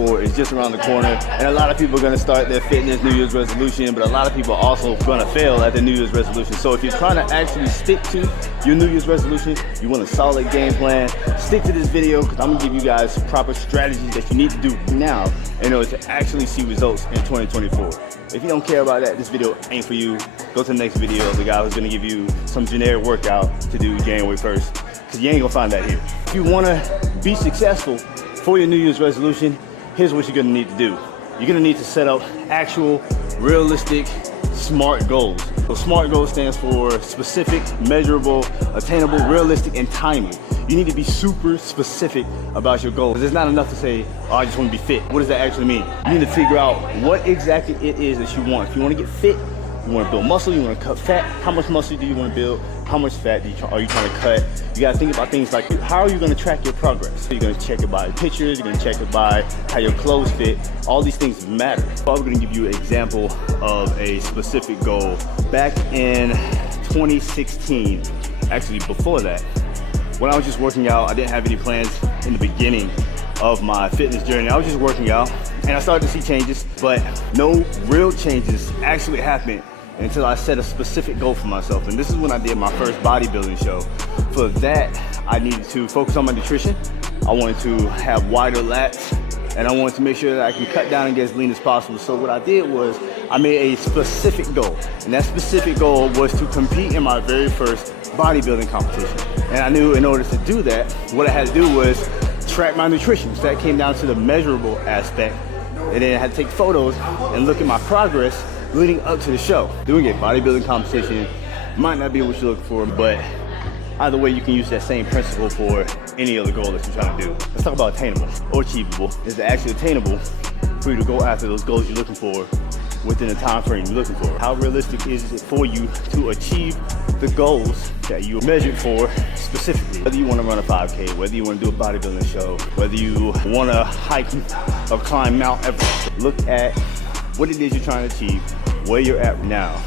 2024 is just around the corner, and a lot of people are going to start their fitness New Year's resolution, but a lot of people are also going to fail at the New Year's resolution. So if you're trying to actually stick to your New Year's resolution, you want a solid game plan, stick to this video because I'm going to give you guys proper strategies that you need to do now in order to actually see results in 2024. If you don't care about that, this video ain't for you. Go to the next video, the guy who's going to give you some generic workout to do January 1st, because you ain't going to find that here. If you want to be successful for your New Year's resolution, here's what you're going to need to do. You're going to need to set up actual, realistic, SMART goals. So SMART goals stands for specific, measurable, attainable, realistic, and timely. You need to be super specific about your goals. It's not enough to say, oh, I just want to be fit. What does that actually mean? You need to figure out what exactly it is that you want. If you want to get fit, you want to build muscle, you want to cut fat, how much muscle do you want to build? How much fat are you trying to cut? You got to think about things like, how are you going to track your progress? So you're going to check it by pictures, you're going to check it by how your clothes fit. All these things matter. So I'm going to give you an example of a specific goal. Back in 2016, actually before that, when I was just working out, I didn't have any plans in the beginning of my fitness journey. I was just working out and I started to see changes, but no real changes actually happened until I set a specific goal for myself. And this is when I did my first bodybuilding show. For that, I needed to focus on my nutrition. I wanted to have wider lats, and I wanted to make sure that I can cut down and get as lean as possible. So what I did was I made a specific goal, and that specific goal was to compete in my very first bodybuilding competition. And I knew in order to do that, what I had to do was track my nutrition. So that came down to the measurable aspect, and then I had to take photos and look at my progress leading up to the show. Doing a bodybuilding competition might not be what you're looking for, but either way, you can use that same principle for any other goal that you're trying to do. Let's talk about attainable or achievable. Is it actually attainable for you to go after those goals you're looking for within the time frame you're looking for? How realistic is it for you to achieve the goals that you measured for specifically? Whether you want to run a 5K, whether you want to do a bodybuilding show, whether you want to hike or climb Mount Everest, look at what it is you're trying to achieve, where you're at now,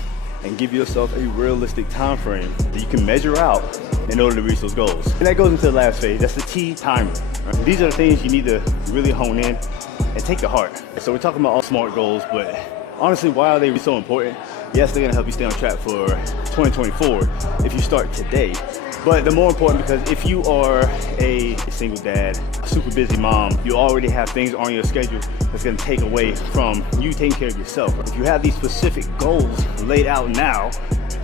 and give yourself a realistic time frame that you can measure out in order to reach those goals. And that goes into the last phase. That's the T, timer. Right? These are the things you need to really hone in and take to heart. So we're talking about all SMART goals, but honestly, why are they so important? Yes, they're gonna help you stay on track for 2024 if you start today. But they're more important because if you are a single dad, a super busy mom, you already have things on your schedule that's gonna take away from you taking care of yourself. If you have these specific goals laid out now,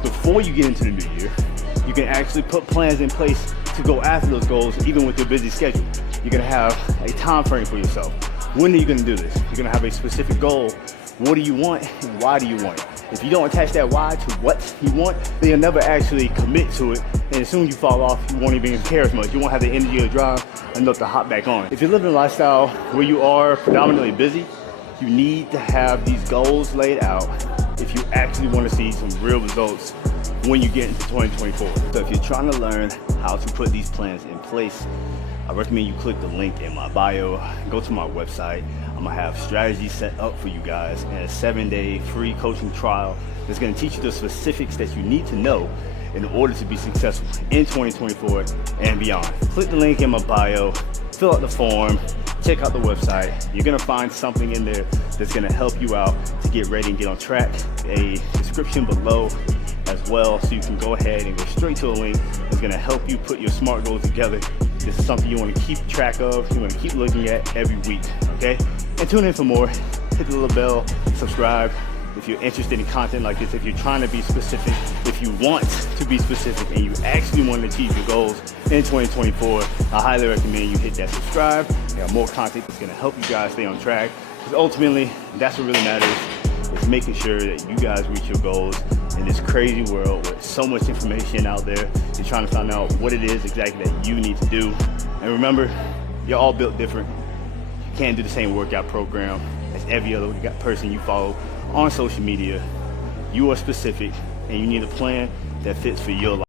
before you get into the new year, you can actually put plans in place to go after those goals, even with your busy schedule. You're gonna have a time frame for yourself. When are you gonna do this? You're gonna have a specific goal. What do you want and why do you want it? If you don't attach that why to what you want, then you'll never actually commit to it. And as soon as you fall off, you won't even care as much. You won't have the energy or drive enough to hop back on. If you're living a lifestyle where you are predominantly busy, you need to have these goals laid out if you actually want to see some real results when you get into 2024. So if you're trying to learn how to put these plans in place, I recommend you click the link in my bio, go to my website. I'm gonna have strategies set up for you guys and a 7-day free coaching trial that's gonna teach you the specifics that you need to know in order to be successful in 2024 and beyond. Click the link in my bio, fill out the form, check out the website. You're gonna find something in there that's gonna help you out to get ready and get on track. A description below as well, so you can go ahead and go straight to a link that's gonna help you put your SMART goals together. This is something you want to keep track of, you want to keep looking at every week, okay? And tune in for more. Hit the little bell, subscribe if you're interested in content like this, if you're trying to be specific, if you want to be specific and you actually want to achieve your goals in 2024, I highly recommend you hit that subscribe. I got more content that's going to help you guys stay on track, because ultimately, that's what really matters, is making sure that you guys reach your goals in this crazy world with so much information out there. You're trying to find out what it is exactly that you need to do. And remember, you're all built different. You can't do the same workout program as every other person you follow on social media. You are specific and you need a plan that fits for your life.